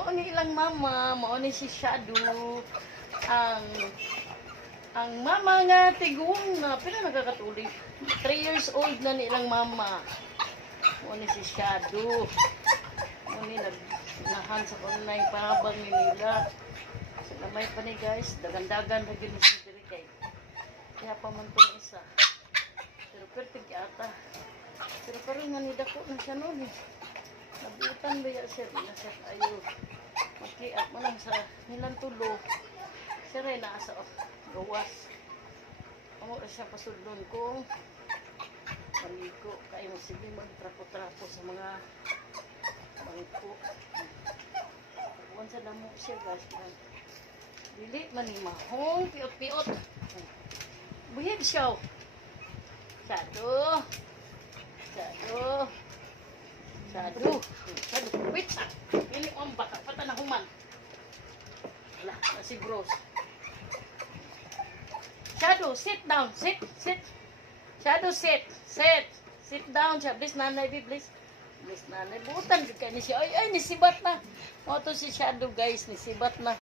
mao ni ilang mama, mao ni si Shadow. Ang mama nga tigong na pila nagkakatuloy. 3 years old na ni ilang mama. Mao ni si Shadow. Mao ni nagnahan sa online pahabang ni nila. So lamay pa ni guys, dagan-dagan na gyud si diri kay. Kaya pa man tong isa. Pero perfect ata. Pero karon nga ni dako na siya noon eh. Nabutan ba ya sir? Nasir ayo. Makiat mo lang sa nilang tulo. Sir ay naasa gawas. Amo siya pasudlon kung maligo. Kaya mo sige magtrapo-trapo sa mga bangko. Kung sa damo siya guys. Dili man ni mahong piot-piot. Buhig siya. Shadow. Shadow. Shadow. Shadow. Wait sa. Pili mo ang bata. Pata na human. Wala. Si Bros. Shadow, sit down. Sit. Sit. Shadow, sit. Sit. Sit down siya. Please, nanay. Please. Please, nanay. Butan. Ni siya. Ay, nisibat na. O to si Shadow, guys. Nisibat na.